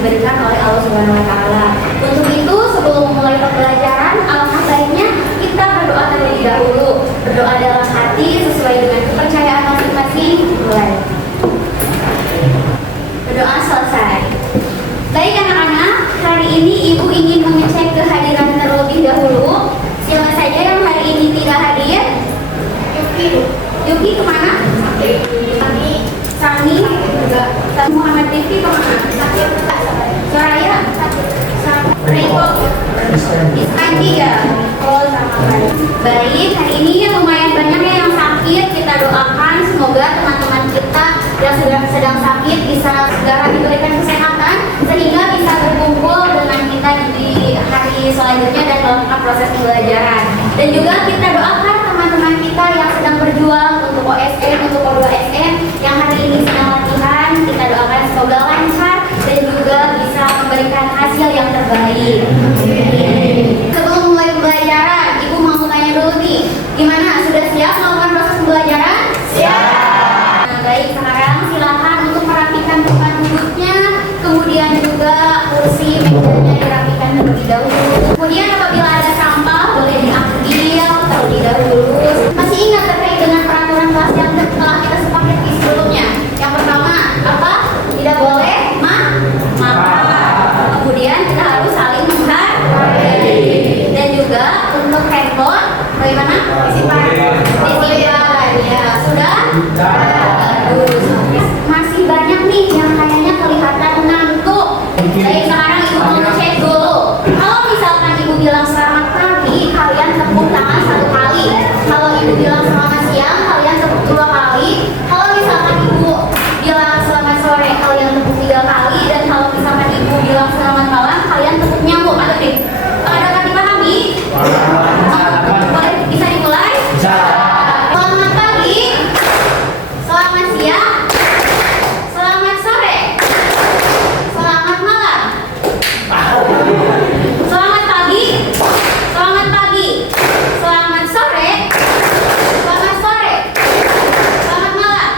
diberikan oleh Allah Subhanahu wa taala. Untuk itu, sebelum memulai pembelajaran, alangkah baiknya kita berdoa terlebih dahulu. Berdoa dalam hati sesuai dengan kepercayaan masing-masing. Mulai. Berdoa selesai. Baik anak-anak, hari ini Ibu ingin mengecek kehadiran terlebih dahulu. Siapa saja yang hari ini tidak hadir? Yuki kemana? Sani juga. Muhammad Devi kemana? Soraya? Riko? Iskandi ya? Oh sama baik. Baik, hari ini lumayan banyak ya yang sakit. Kita doakan semoga teman-teman kita yang sedang sakit bisa segera diberikan kesehatan sehingga bisa berkumpul dengan kita di hari selanjutnya dan melakukan proses pembelajaran. Dan juga kita doakan teman-teman kita yang sedang berjuang untuk OSN, untuk O2SN yang hari ini sedang latihan, kita doakan semoga lancar dan juga bisa memberikan hasil yang terbaik. Sebelum mulai pembelajaran, Ibu mau tanya dulu nih, gimana? Sudah siap melakukan proses pembelajaran? Siap! Nah, baik, sekarang silakan untuk merapikan tempat duduknya, kemudian juga kursi mejanya dirapikan terlebih dahulu. Kemudian apabila ada sampah boleh diambil terlebih dahulu. Masih ingat terkait dengan peraturan kelas yang telah kita sepakati sebelumnya? Yang pertama, apa? Tidak boleh makan. Kemudian kita harus saling menghargai. Dan juga untuk handphone, bagaimana? Disimpan. Ya, sudah? Bagus. Masih banyak nih yang kayaknya kelihatan ngantuk. Baik, sekarang Ibu mau cek dulu. Kalau misalkan Ibu bilang selamat pagi, kalian tepuk tangan 1 kali. Kalau Ibu bilang selamat siang, kalian tepuk 2 kali. Kalau misalkan Ibu bilang selamat sore, kalian tepuk 3 kali. Dan kalau misalkan Ibu bilang selamat malam, kalian tepuk nyamuk. Atau deh, dapat dipahami? Boleh bisa dimulai? Bisa. Selamat pagi, selamat siang, selamat sore, selamat malam. Selamat pagi, selamat pagi, selamat sore, selamat sore, selamat malam.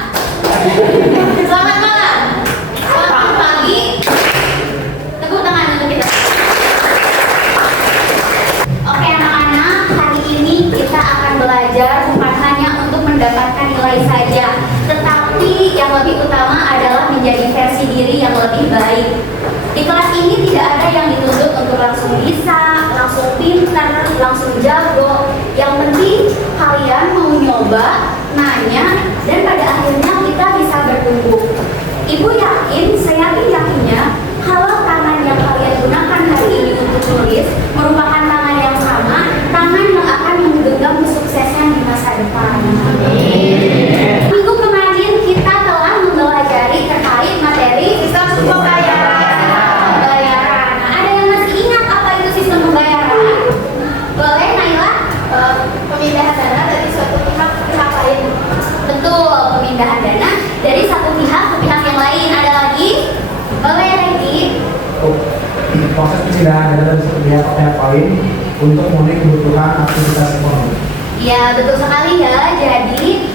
Selamat malam, selamat pagi. Tepuk tangan untuk kita. Oke anak-anak, hari ini kita akan belajar bukan hanya untuk mendapatkan nilai saja, tetapi yang lebih utama adalah menjadi versi diri yang lebih baik. Di kelas ini tidak ada yang dituntut untuk langsung bisa, langsung pintar, langsung jago. Yang penting kalian mau nyoba, nanya, dan pada akhirnya kita bisa bertumbuh. Ibu yakin, saya yakinnya, kalau tangan yang kalian gunakan hari ini untuk tulis merupakan tangan yang sama, tangan yang akan menggenggam kesuksesan di masa depan. Minggu kemarin kita telah mempelajari terkait materi sistem pembayaran. Nah, ada yang masih ingat apa itu sistem pembayaran? Boleh, Naila? Pemindahan dana dari suatu pihak ke pihak lain. Betul, pemindahan dana dari satu pihak ke pihak yang lain. Ada lagi? Boleh lagi? Proses pemindahan dana dari satu pihak ke pihak lain untuk memenuhi kebutuhan aktivitas ekonomi. Ya, betul sekali ya. Jadi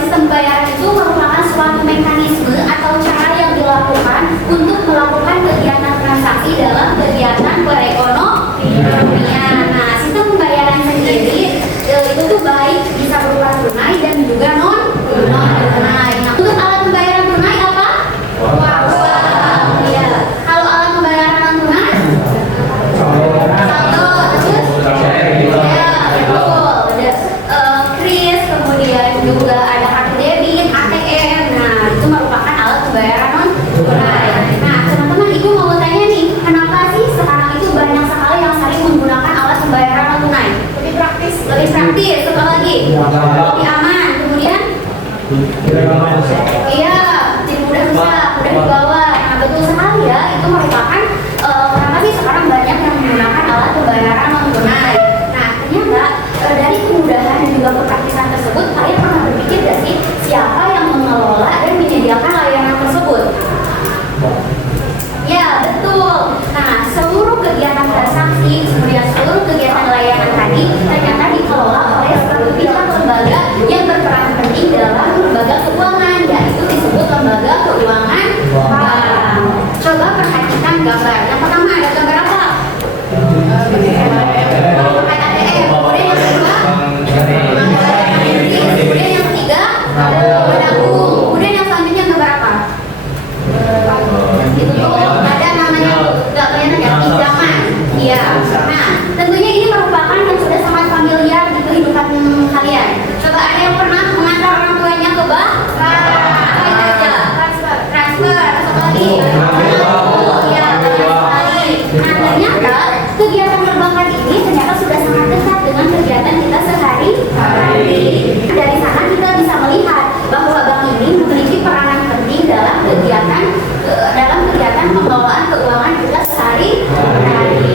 sistem pembayaran itu merupakan suatu mekanisme atau cara yang dilakukan untuk melakukan kegiatan transaksi dalam kegiatan perekonomian. Nah, sistem pembayaran sendiri itu tuh baik bisa berupa tunai dan juga non tunai. Nah, untuk alat pembayaran tunai apa? Uang. Ya. Kalau alat pembayaran non tunai? Saldo. Terus? Ya, betul. Ada kris, kemudian juga ada kartu debit, ATM. Nah, itu merupakan alat pembayaran non tunai. Nah, teman-teman, Ibu mau tanya nih, kenapa sih sekarang itu banyak sekali yang sering menggunakan alat pembayaran non tunai? Lebih praktis. Lebih praktis. Apa lagi? Lebih aman. Kemudian? Iya, jadi mudah rusak, mudah dibawa. Nah, betul sekali ya. Itu merupakan kenapa sih sekarang banyak yang menggunakan alat pembayaran non tunai. Nah, ternyata dari kemudahan dan juga kepraktisan tersebut, kalian pernah berpikir gak sih siapa yang mengelola dan menyediakan layanan tersebut? Ya, betul. Nah, seluruh kegiatan transaksi, kemudian seluruh kegiatan layanan tadi ternyata dikelola oleh satu pihak lembaga yang berperan penting dalam lembaga keuangan, yaitu disebut lembaga keuangan bank. Coba perhatikan perhatikan gambar. Yang pertama ada gambar apa? Pakai ATM. Kemudian yang kedua, kemudian yang ketiga, menabung. Kemudian yang selanjutnya gambar apa? Itu tuh ada namanya, nggak kelihatan ya, pinjaman. Iya. Nah, tentunya ini merupakan yang sudah sangat familiar di kehidupan kalian. Coba ada yang pernah mengantar orang tuanya ke bank? Apa itu aja? Transfer. Satu lagi. Iya, sekali. Nah, ternyata kegiatan perbankan ini ternyata sudah sangat dekat dengan kegiatan kita sehari-hari. Dari sana kita bisa melihat bahwa bank ini memiliki peranan penting dalam kegiatan pengelolaan keuangan kita sehari-hari.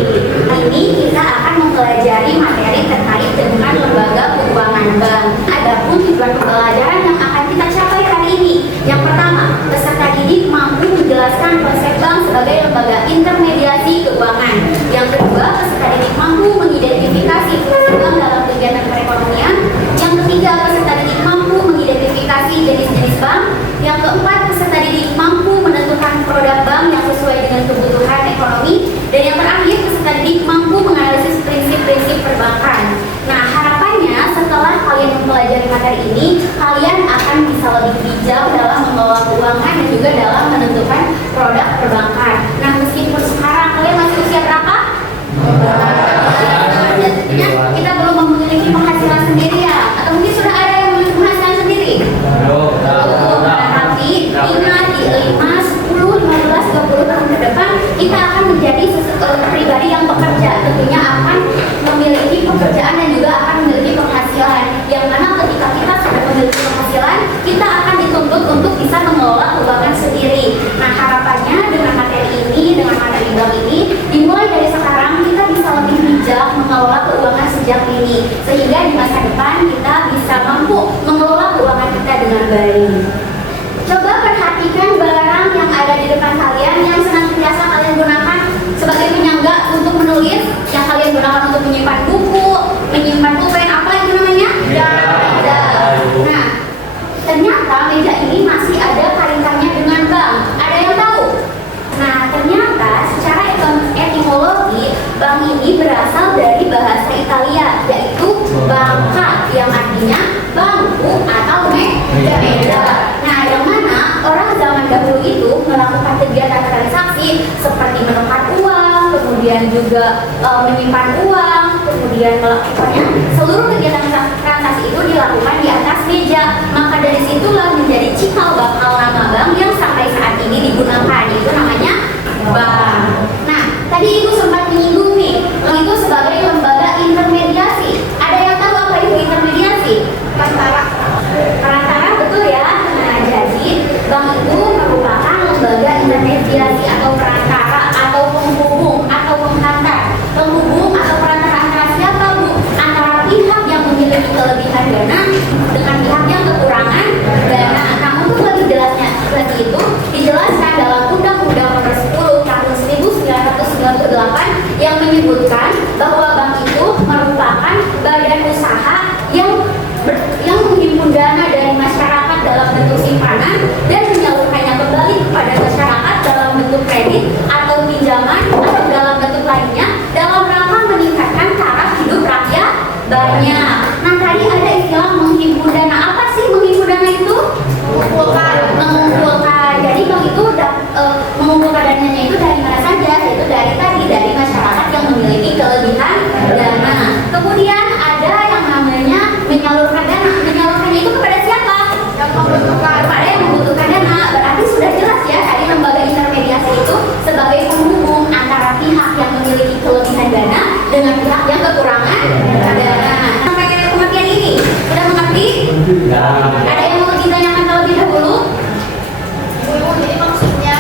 Ini kita akan mempelajari materi terkait dengan lembaga keuangan bank. Adapun tujuan pembelajaran yang akan kita capai hari ini, yang pertama, peserta didik mampu menjelaskan konsep bank sebagai lembaga intermediasi keuangan. Yang kedua, peserta didik mampu mengidentifikasi fungsi bank dalam kegiatan perekonomian. Yang ketiga, peserta didik mampu mengidentifikasi jenis-jenis bank. Yang keempat, peserta didik mampu menentukan produk bank yang sesuai dengan kebutuhan ekonomi. Dan yang terakhir, peserta didik mampu menganalisis prinsip-prinsip perbankan. Nah, harapannya setelah kalian mempelajari materi ini, kalian akan bisa lebih bijak dalam mengelola keuangan dan juga dalam menentukan produk perbankan. Nah, meskipun sekarang kalian masih usia berapa? Tentunya kita belum memiliki penghasilan sendiri ya, atau mungkin sudah ada yang memiliki penghasilan sendiri. Tapi ingat di 5, 10, 15, 20 tahun ke depan kita akan menjadi pribadi yang bekerja, tentunya akan memiliki pekerjaan dan juga akan memiliki penghasilan. Yang mana ketika kita sudah memiliki penghasilan, kita akan dituntut untuk bisa mengelola keuangan sendiri. Nah, harapannya dengan materi ini, dengan materi bank ini, dimulai dari sekarang kita bisa lebih bijak mengelola keuangan sejak ini, sehingga di masa depan kita bisa mampu mengelola keuangan kita dengan baik. Coba perhatikan barang yang ada di depan kalian yang senantiasa kalian gunakan sebagai penyangga untuk menulis, yang kalian gunakan untuk menyimpan buku, menyimpan pulpen, apa itu namanya? Meja. Nah, ternyata meja ini masih ada kaitannya dengan bank. Ada yang tahu? Nah, ternyata secara etimologi bank ini berasal dari bahasa Italia, yaitu banca, yang artinya bangku atau meja. Nah, yang mana orang zaman dahulu itu melakukan kegiatan transaksi seperti menukar uang, kemudian juga menyimpan uang, kemudian melakukannya, seluruh kegiatan transaksi itu dilakukan di atas meja. Maka dari situlah menjadi cikal bakal nama bank yang sampai saat ini digunakan, itu namanya bank. Nah, tadi ibu sempat menyinggung nih, itu sebagai lembaga intermediasi. Ada yang tahu apa itu intermediasi? Perantara, betul ya. Nah, jadi bank itu merupakan lembaga intermediasi atau perantara atau penghubung atau penghantar. Penghubung atau perantara antara siapa, Bu? Antara pihak yang memiliki kelebihan dana dengan pihak yang kekurangan dana. Nah, untuk lebih jelasnya lagi itu dijelaskan dalam Undang-Undang Nomor 10 Tahun 1998 yang menyebutkan bahwa bank itu merupakan badan usaha yang menghimpun dana dari masyarakat dalam bentuk simpanan dan menyalurkannya kembali kepada masyarakat dalam bentuk kredit atau pinjaman atau dalam bentuk lainnya dalam rangka meningkatkan taraf hidup rakyat banyak. Nah, tadi ada istilah menghimpun dana. Apa sih menghimpun dana itu? Mengumpulkan. Jadi bank itu mengumpulkan dananya itu dari mana saja? Yaitu dari masyarakat yang memiliki kelebihan dana. Kemudian ada yang namanya menyalurkan dana. Menyalurkannya itu kepada siapa? Yang membutuhkan. Kepada yang membutuhkan dana. Berarti sudah jelas ya, tadi lembaga intermediasi itu sebagai penghubung antara pihak yang memiliki kelebihan dana dengan pihak yang kekurangan dana. Sampai pengertian ini sudah mengerti? Ada yang mau ditanyakan terlebih dahulu? Jadi maksudnya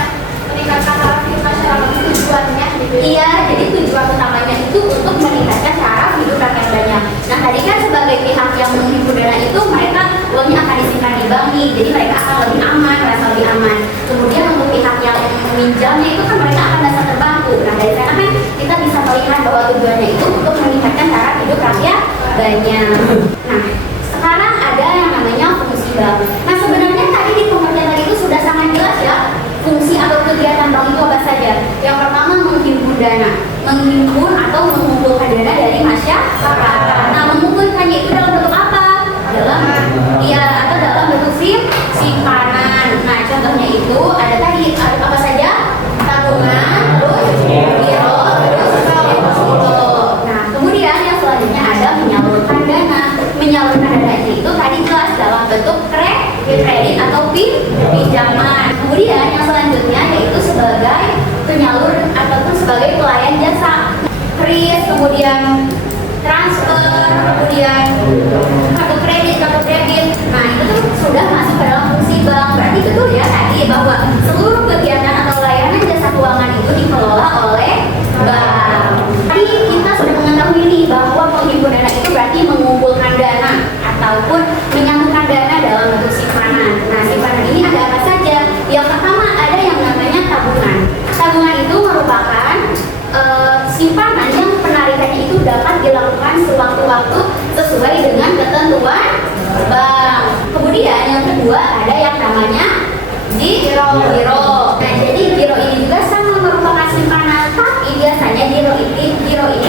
meningkatkan taraf hidup masyarakat itu tujuannya gitu. Iya, jadi tujuan utamanya itu untuk meningkatkan taraf hidup rakyat banyak. Nah, tadi kan sebagai pihak yang menghimpun dana itu mereka uangnya akan disimpan di bank nih, jadi mereka akan lebih aman, merasa lebih aman. Kemudian untuk pihak yang meminjamnya itu kan mereka akan merasa terbantu. Nah, dari sana kan kita bisa melihat bahwa tujuannya itu untuk meningkatkan taraf hidup rakyat banyak. Nah, sekarang ada yang namanya fungsi bank. Nah, sebenarnya tadi di pengertian tadi itu sudah sangat jelas ya, fungsi atau kegiatan bank itu apa saja. Yang menghimpun atau mengumpulkan dana dari masyarakat. Nah, mengumpulkannya itu dalam bentuk apa? Atau dalam bentuk simpanan. Nah, contohnya itu ada tadi apa saja? Tabungan, terus giro, terus deposito. Nah, kemudian yang selanjutnya ada menyalurkan dana. Menyalurkan dananya itu tadi jelas dalam bentuk kredit atau pinjaman. Kemudian yang selanjutnya yaitu sebagai penyalur ataupun sebagai pelayan jasa, kris, kemudian transfer, kemudian kartu kredit. Nah, itu tuh sudah masuk ke dalam fungsi bank. Berarti betul ya tadi bahwa seluruh kegiatan atau layanan jasa keuangan itu dikelola oleh bank. Tadi kita sudah mengetahui nih bahwa penghimpun dana itu berarti mengumpulkan dana ataupun menyalurkan dana dalam bentuk simpanan. Nah, simpanan ini ada apa saja? Yang pertama ada yang namanya tabungan. Tabungan itu merupakan simpanan yang penarikannya itu dapat dilakukan sewaktu-waktu sesuai dengan ketentuan bank. Kemudian yang kedua ada yang namanya giro. Nah, jadi giro ini juga sama merupakan simpanan, tapi biasanya giro ini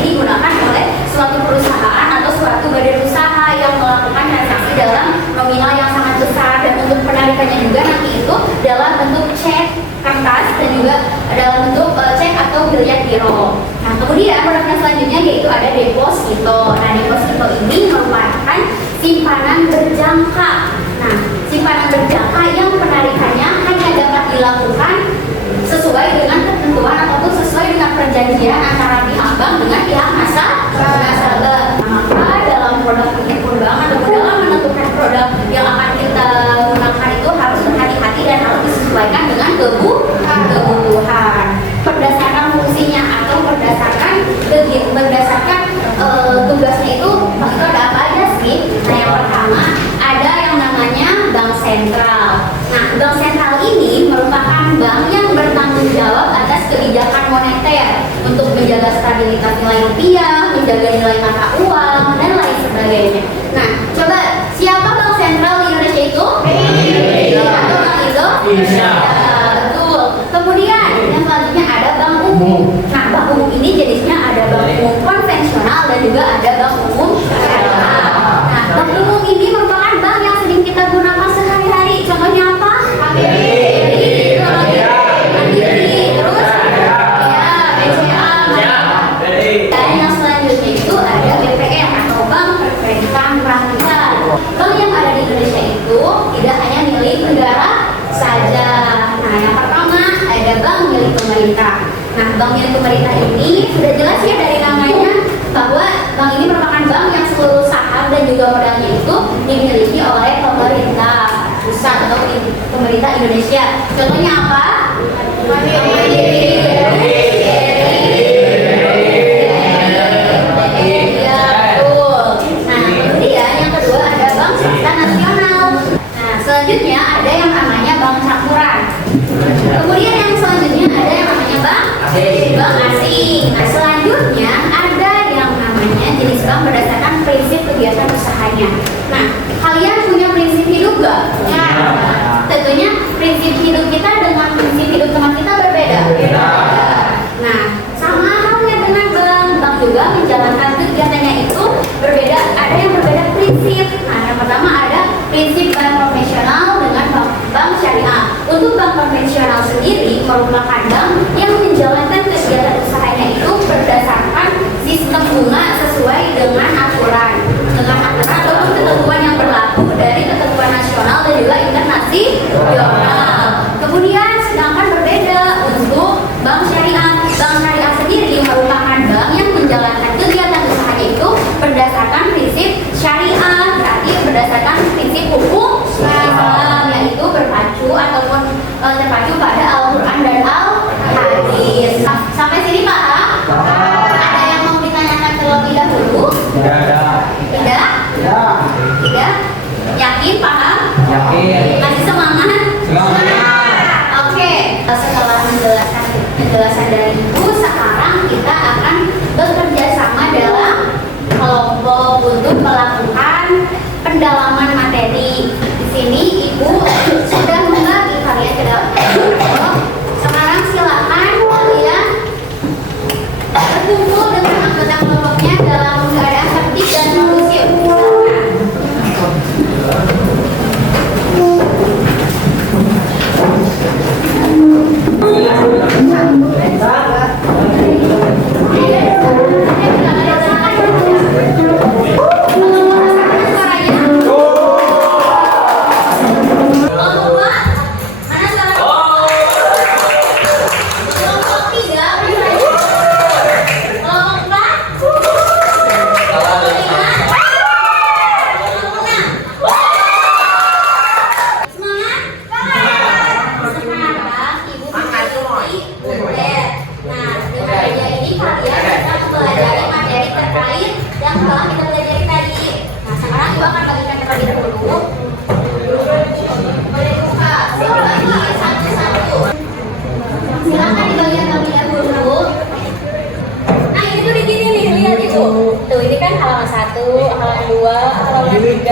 digunakan oleh suatu perusahaan atau suatu badan usaha yang melakukan transaksi dalam nominal yang sangat besar, dan untuk penarikannya juga nanti itu dalam bentuk cek kertas dan juga dalam bentuk cek atau biliar giro. Nah, kemudian produk yang selanjutnya yaitu ada deposito. Nah, deposito ini merupakan simpanan berjangka. Nah, simpanan berjangka yang penarikannya hanya dapat dilakukan sesuai dengan ketentuan ataupun sesuai dengan perjanjian antara pihak bank dengan pihak nasabah. Maka dalam produk penghimpun bank atau dalam menentukan produk yang akan kita gunakan itu harus berhati-hati dan harus disesuaikan dengan kebutuhan. Berdasarkan fungsinya atau berdasarkan tugasnya itu ada apa aja sih? Nah, yang pertama ada yang namanya bank sentral. Nah, bank sentral ini merupakan bank yang bertanggung jawab atas kebijakan moneter untuk menjaga stabilitas nilai rupiah, menjaga nilai mata uang, dan lain sebagainya. Nah, coba siapa bank sentral di Indonesia itu? Atau Bank Indonesia. Betul. Kemudian yang selanjutnya ada bank umum. Nah, bank umum ini jenisnya ada bank umum konvensional dan juga ada bank umum syariah. Nah, bank umum ini merupakan bank yang sering kita gunakan sehari-hari. Contohnya apa? BCA, dan yang selanjutnya itu ada BPR atau Bank Perkreditan Rakyat. Bank yang ada di Indonesia itu tidak hanya milik negara saja. Nah, yang pertama ada bank milik pemerintah. Nah, bank milik pemerintah ini sudah jelas ya dari namanya bahwa bank ini merupakan bank yang seluruh saham dan juga modalnya itu dimiliki oleh pemerintah pusat atau pemerintah Indonesia. Contohnya apa? Selanjutnya ada yang namanya bank campuran. Kemudian yang selanjutnya ada yang namanya bank asing. Nah, selanjutnya ada yang namanya jenis bank berdasarkan prinsip kegiatan usahanya. Nah, kalian punya prinsip hidup gak? Ya. Tentunya prinsip hidup kita dengan prinsip hidup teman kita berbeda. Nah, sama halnya dengan bank juga menjalankan kegiatannya itu berbeda. Ada yang berbeda prinsip. Nah, yang pertama ada prinsip bank konvensional dengan bank syariah. Untuk bank konvensional sendiri merupakan bank yang menjalankan kegiatan usahanya itu berdasarkan sistem bunga sesuai dengan aturan ataupun ketentuan yang berlaku dari ketentuan nasional dan juga internasional. Kemudian sedangkan berbeda untuk bank syariah. Bank syariah sendiri merupakan bank yang menjalankan kegiatan usahanya itu berdasarkan prinsip syariah, berarti berdasarkan prinsip hukum Islam, yaitu berpacu ataupun terpacu pada Al-Quran dan Al-Hadis. Sampai sini paham? Ada yang mau ditanyakan terlebih dahulu? Tidak? Tidak? Yakin paham? Yakin. Masih semangat? Oke. Setelah menjelaskan penjelasan dari Ibu, sekarang kita akan bekerja sama dalam kelompok untuk melakukan pendalaman materi. Di sini Ibu sudah membagi kalian ke dalam kelompok. Sekarang silakan kalian berkumpul Halaman 2, halaman 3.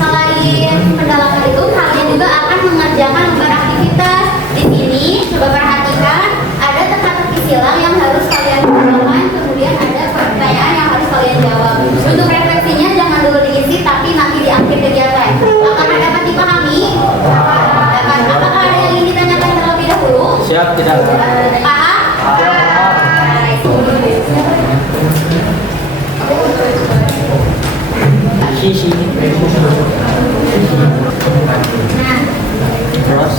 Selain pendalaman itu, kalian juga akan mengerjakan lembar aktivitas. Di sini, coba perhatikan, ada teka-teki silang yang harus kalian kerjakan, kemudian ada pertanyaan yang harus kalian jawab. Untuk refleksinya jangan dulu diisi, tapi nanti di akhir kegiatan. Apakah dapat dipahami? Dapat. Apakah ada yang ingin ditanyakan terlebih dahulu? Siap, tidak. Paham? Sisi. Nah, Terus.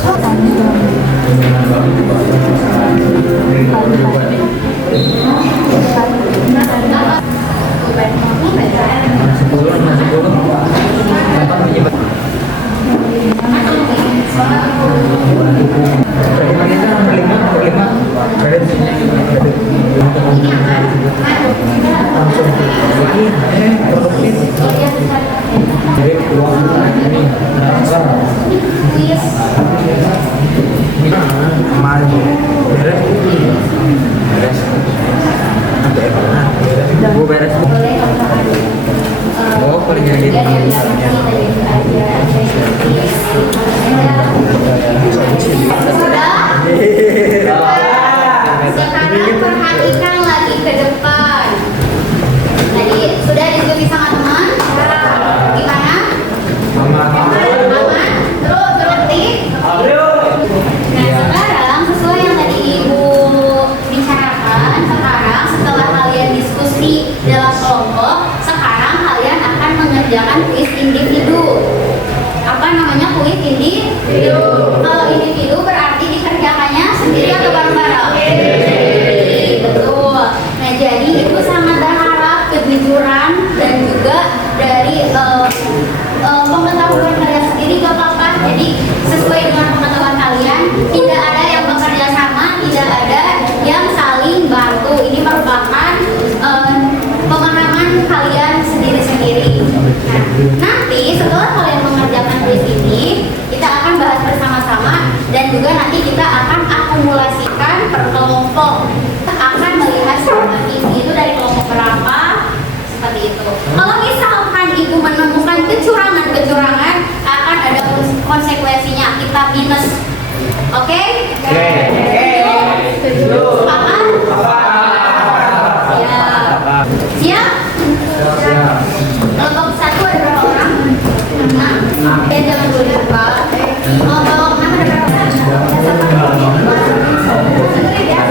Beres. Oh, kerja di sekarang perhatikan lagi ke depan. Tadi sudah diskusi sama teman. Gimana? Aman? Terus berarti? Nah, sekarang sesuai yang tadi Ibu bicarakan, sekarang setelah kalian diskusi dalam kelompok, sekarang kalian akan mengerjakan kuis individu. Apa namanya kuis individu? Kalau individu berarti dikerjakannya sendiri atau bareng-bareng? Betul. Nah, jadi itu sangat berharap kejujuran dan juga dari pengetahuan kalian sendiri, gak apa-apa. Jadi sesuai dengan pengetahuan kalian, tidak ada yang bekerja sama, tidak ada yang saling bantu. Ini merupakan pemahaman kalian sendiri-sendiri. Nah, nanti setelah kalian mengerjakan kuis ini, kita akan bahas bersama-sama dan juga nanti kita akan akumulasikan per kelompok. Kita akan melihat sama ini itu dari kelompok berapa, seperti itu. Kalau misalkan Ibu menemukan kecurangan, akan ada konsekuensinya, kita minus. Oke? Sepakat? Siap? Kelompok 1 ada berapa orang? 6. Dan jangan dulu lupa. Kelompok 6 ada berapa orang? Dengerin ya.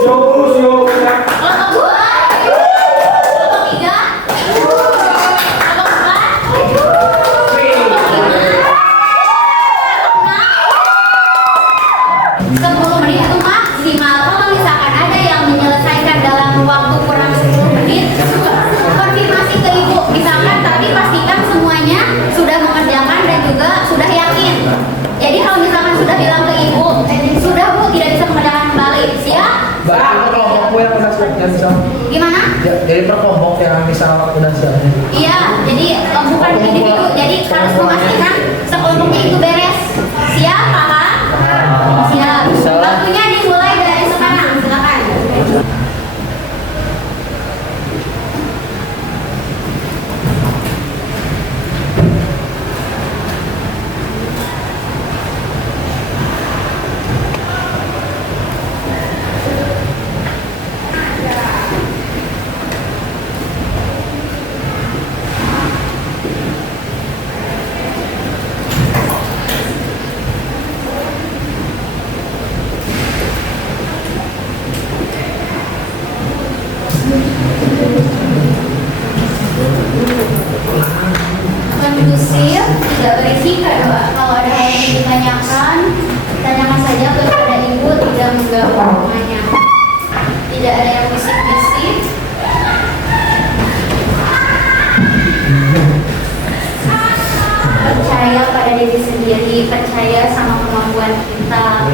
Kelompok 2? Kelompok 3? Kelompok 4? 10 menit itu maksimal. Kalau misalkan ada yang menyelesaikan dalam waktu kurang 10 menit, konfirmasi ke Ibu. Misalkan tapi pastikan semuanya sudah mengerjakan dan juga sudah yakin. Jadi kalau misalkan sudah bilang ke Ibu, sudah Bu tidak bisa mengerjakan kembali. Siap? Berarti kelompokku yang udah siap ya, misal. Gimana? Jadi per kelompok yang misal udah siap. Iya, jadi bukan individu. Jadi harus memastikan sekelompoknya itu beres. Siap, Kakak? Siap. Waktunya dimulai dari sekarang. Silakan. Kondusif, tidak berisik. Kalau ada hal yang ditanyakan, tanyakan saja kepada Ibu, tidak mengganggu semuanya. Tidak ada yang bisik-bisik. Percaya pada diri sendiri, percaya sama kemampuan kita.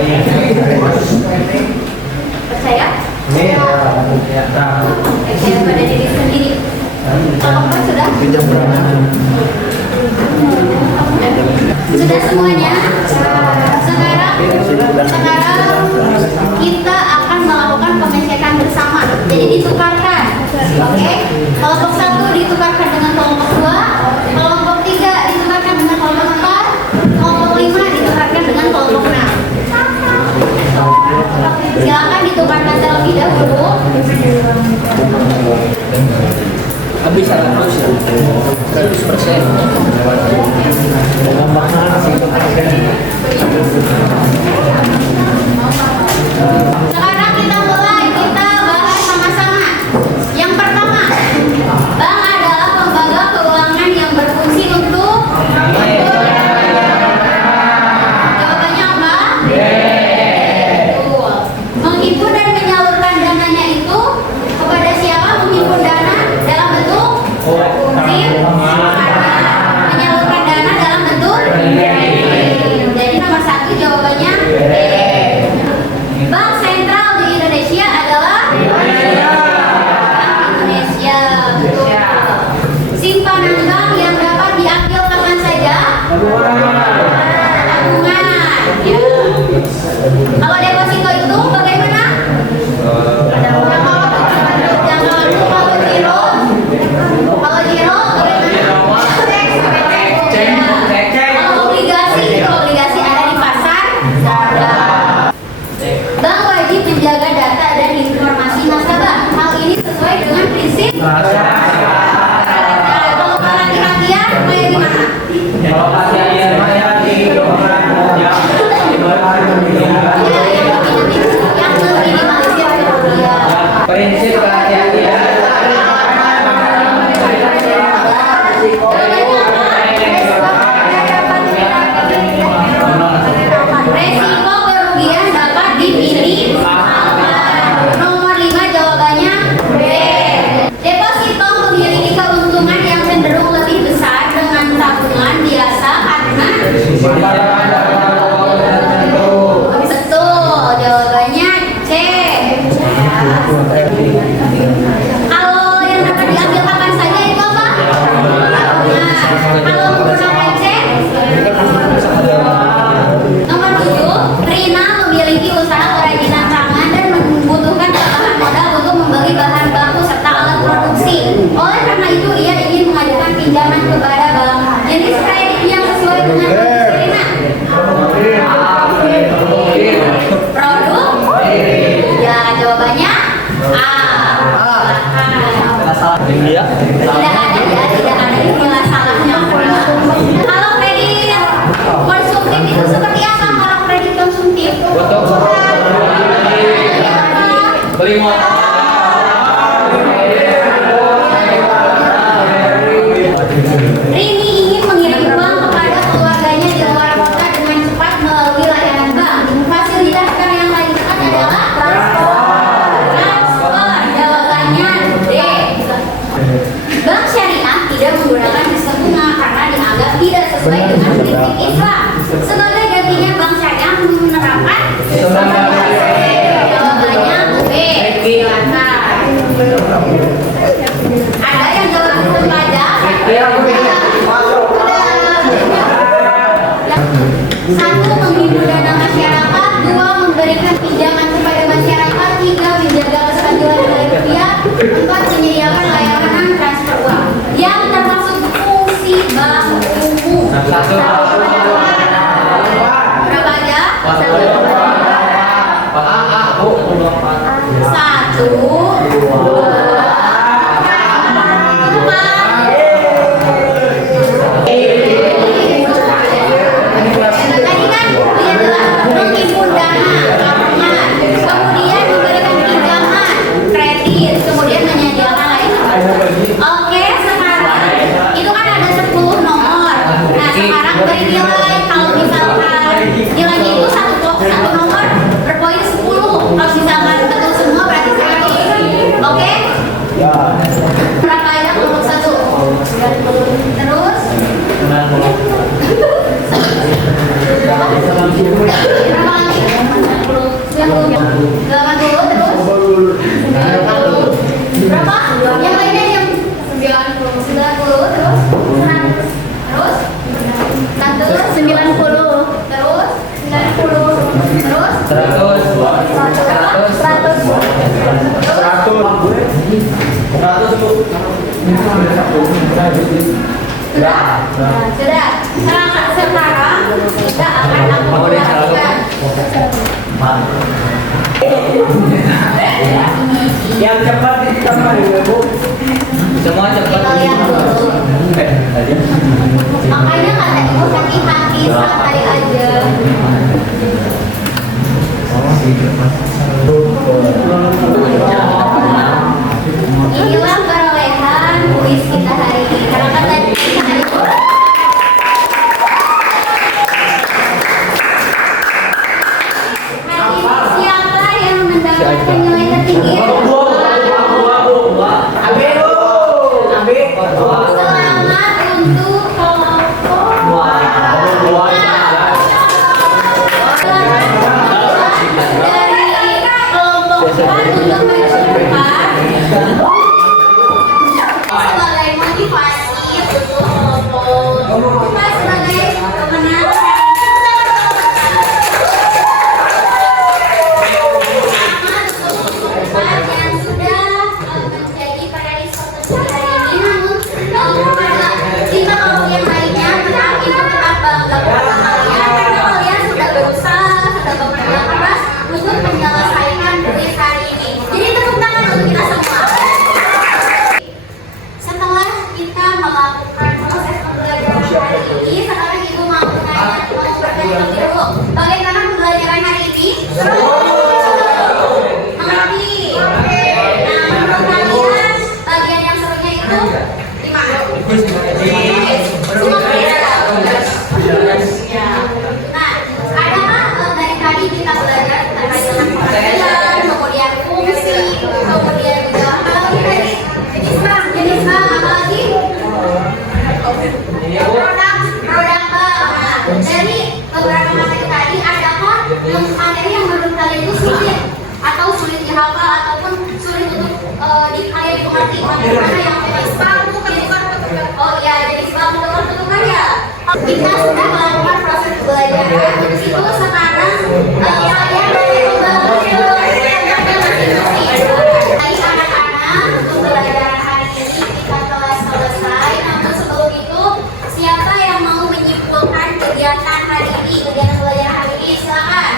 Percaya? Percaya pada diri sendiri. Kelompok sudah? Sudah semuanya? Sekarang kita akan melakukan pengecekan bersama. sama. Jadi ditukarkan. Oke? Kelompok 1 ditukarkan dengan kelompok 2, kelompok 3 ditukarkan dengan kelompok 4, kelompok 5 ditukarkan dengan kelompok 6. Silakan ditukarkan terlebih dahulu. Habis 100%. Sekarang kita mulai, kita bahas sama-sama. Yang pertama, bank adalah lembaga keuangan yang berfungsi untuk jawabannya apa? Betul. Menghimpun dan menyalurkan dananya itu kepada siapa? Menghimpun dana dalam bentuk menyalurkan dana dalam bentuk jadi nomor 1 jawabannya Bank sentral di Indonesia adalah Bank Indonesia. Betul. Simpanan bank yang dapat diambil kapan saja? Tabungan. Ya. Kalau deposito itu bagaimana? Jangka waktu. Kalau giro bagaimana? Kalau obligasi itu obligasi ada di pasar. Bank wajib menjaga data dan informasi nasabah. Hal ini sesuai dengan prinsip. Kalau laki-laki ya, kayak gimana? Ya, yang meminimalisir kerugian. Prinsip kehati-hatian. Resiko kerugian dapat diminimalkan. Nomor 5 jawabannya B. Deposito memiliki keuntungan yang cenderung lebih besar dengan tabungan biasa karena betul, jawabannya C. Kalau yang dapat diambil kapan saja itu apa? Tabungan. Kalau menggunakan C, nomor 7, Rina memiliki usaha kerajinan tangan dan membutuhkan tambahan modal untuk membeli bahan baku serta alat produksi. Oleh karena itu, ia ingin mengajukan pinjaman kepada bank. Jenis kredit yang sesuai dengan kondisi Rina. Produk? Ya, jawabannya A. Iya. Tidak ada ya, tidak ada istilah salahnya. Kalau kredit konsumtif itu seperti apa? Kalau kredit konsumtif? Beli motor. Rini ingin mengirim uang kepada keluarganya di luar kota dengan cepat melalui layanan bank. Fasilitas yang paling dekat adalah transfer. Jawabannya D. Bank syariah tidak menggunakan sistem bunga karena dianggap tidak sesuai dengan prinsip Islam. Sebagai gantinya bank syariah menerapkan jawabannya B. Ada yang jawab sistem pajak? Satu, menghimpun dana masyarakat. Dua, memberikan pinjaman kepada masyarakat. Tiga, menjaga kestabilan nilai rupiah. Empat, menyediakan layanan transfer uang yang termasuk fungsi bank umum. Berapa aja? Satu, dua, tadi kan lihatlah menghimpun dana tabungan, kemudian memberikan pinjaman kredit, kemudian menyediakan layanan. Oke, sekarang itu kan ada 10 nomor. Nah, sekarang beri nilai. Kalau misalkan nilainya itu satu nomor berpoin 10. Kalau misalkan betul semua berarti 100. Oke? Sudah. Sudah. Sekarang kita akan aplikasikan. Yang cepat ditambah ya Bu. Semua cepat. Kita lihat dulu. Makanya kata ibu hati-hati santai aja. Inilah perolehan kuis kita hari ini. Karena kan tadi kita hari siapa yang mendapatkan nilai tertinggi? Selamat untuk kelompok dari kelompok 4 untuk mensupport sebagai motivasi untuk kelompok kita sebagai pemenang. Yang sudah menjadi panelis kompetisi hari ini, namun pada 5 kemudian lainnya kita tetap bangga kepada kalian karena kalian sudah berusaha, sudah bekerja keras untuk menyelesaikan kuis hari ini. Jadi tepuk tangan untuk kita semua. Setelah kita melakukan proses pembelajaran hari ini, sekarang ibu mau bertanya lebih dulu. Bagaimana pembelajaran hari ini? Mengerti? Nah, menurut kalian bagian yang serunya itu di mana? Semua beda. Ya. Nah, adakah dari tadi kita belajar terkait dengan pengertian, kemudian fungsi, kemudian juga apa lagi tadi? Jenis bank, apa lagi? Produk bank. Nah, dari beberapa materi tadi, adakah yang materi yang menurut kalian itu sulit atau sulit dihafal ataupun sulit untuk kalian dimengerti? Bagaimana yang jenis bank, oh iya, jenis bank, tukar-tukar ya. Kita sudah melakukan proses pembelajaran. Untuk itu sekarang kalian boleh membantu Baik anak-anak, untuk pembelajaran hari ini kita telah selesai. Namun sebelum itu, siapa yang mau menyimpulkan kegiatan hari ini, kegiatan pembelajaran hari ini? Silakan.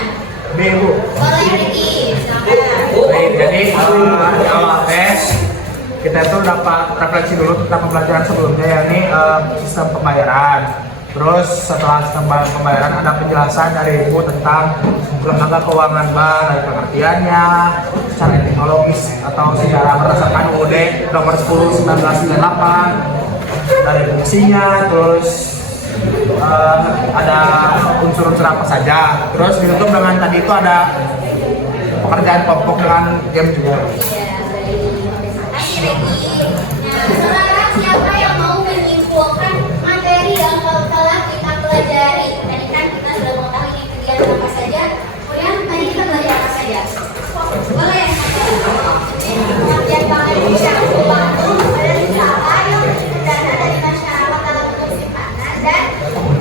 Bu. Boleh Riki, silakan. Baik, jadi di awal tes kita itu dapat refleksi dulu tentang pembelajaran sebelumnya, yakni sistem pembayaran. Terus setelah sistem pembayaran ada penjelasan dari Ibu tentang lembaga keuangan bank, dari pengertiannya, secara teknologis atau secara berdasarkan UUD nomor 10/1998, dari fungsinya, terus ada unsur-unsur apa saja. Terus ditutup dengan tadi itu ada pekerjaan kelompok dengan game juga. Iya, baik. Terima kasih Riki. Nah, sekarang siapa yang mau menyimpulkan materi yang telah kita pelajari? Tadi kan kita sudah mengetahui ini kegiatan apa saja. Kemudian tadi kita belajar apa saja? Boleh yang pengertian bank Indonesia membantu badan usaha yang menyimpan dana dari masyarakat dalam bentuk simpanan dan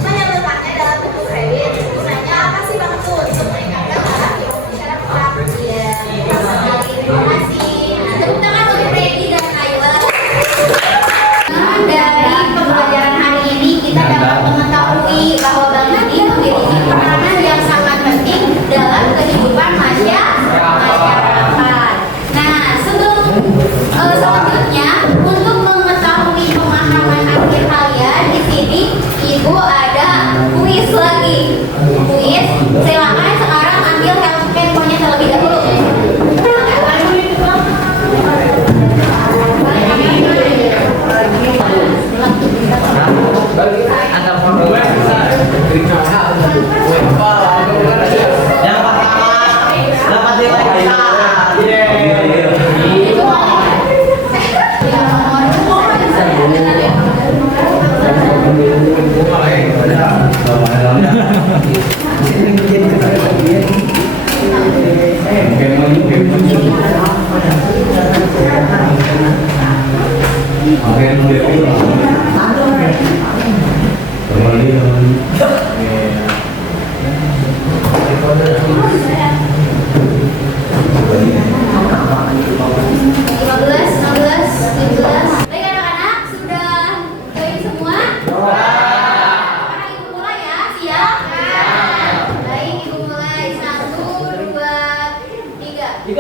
menyalurkannya dalam bentuk kredit. Gunanya apa sih Bang Tun? Untuk meningkatkan taraf ekonomi masyarakat. Iya. Terima kasih. Nah, tepuk tangan untuk Freddy dan Ayla. Dari pembelajaran hari ini kita dapat mengetahui bahwa bank ini memiliki peranan yang sangat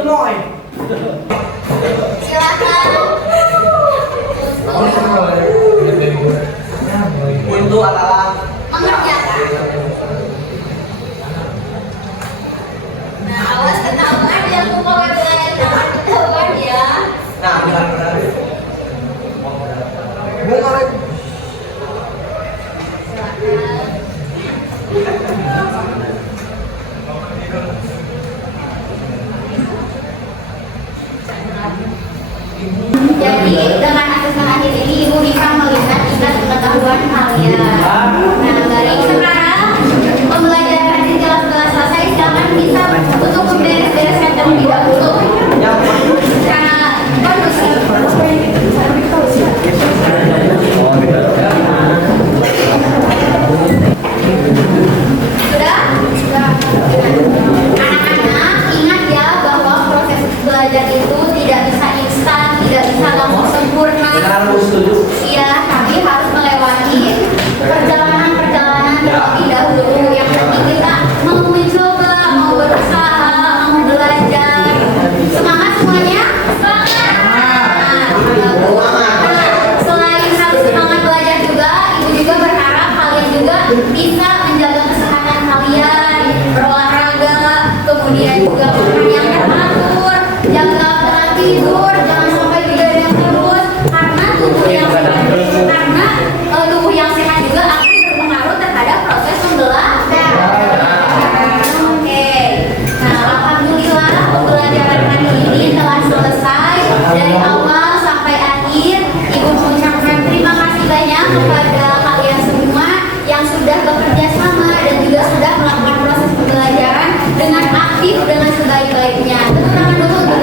Moy. Silakan. Itu adalah Mengerjakan. Nah, awas ketahuan dia lupa jangan ketahuan ya. nah benar-benar. Jadi dengan asesmen akhir ini ibu bisa melihat tingkat pengetahuan kalian. Nah dari sekarang pembelajaran di kelas telah selesai. Silakan bisa untuk memberes-bereskan terlebih dahulu. Karena kondusif. Sudah? Anak-anak ingat ya bahwa proses belajar itu tidak bisa instan, tidak bisa langsung sempurna. Benar, Bu, setuju. Iya, tapi harus melewati perjalanan-perjalanan terlebih dahulu. Yang penting kita mau mencoba, mau berusaha, mau belajar. Semangat semuanya? Semangat! Nah, selain harus semangat belajar juga, ibu juga berharap kalian juga bisa menjaga kesehatan kalian, berolahraga, kemudian juga makan yang teratur, jaga pola tidur, jangan sampai begadang terus, karena tubuh yang sehat juga akan berpengaruh terhadap proses pembelajaran. Oke, nah alhamdulillah pembelajaran hari ini telah selesai dari awal sampai akhir. Ibu mengucapkan terima kasih banyak kepada kalian semua yang sudah bekerja sama dan juga sudah melakukan proses pembelajaran dengan aktif dengan sebaik-baiknya. Tepuk tangan dulu untuk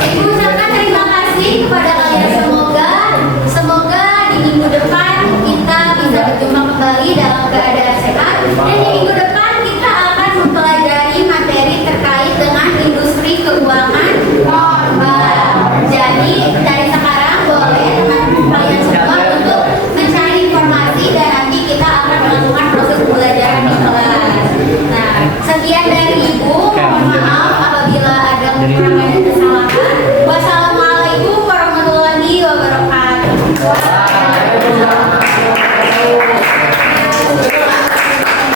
Ibu ucapkan terima kasih kepada kalian. Semoga di minggu depan kita bisa berjumpa kembali dalam keadaan sehat, dan di minggu depan kita akan mempelajari materi terkait dengan industri keuangan formal. Jadi dari sekarang boleh teman-teman kalian semua untuk mencari informasi dan nanti kita akan melakukan proses pembelajaran di kelas. Nah, sekian dari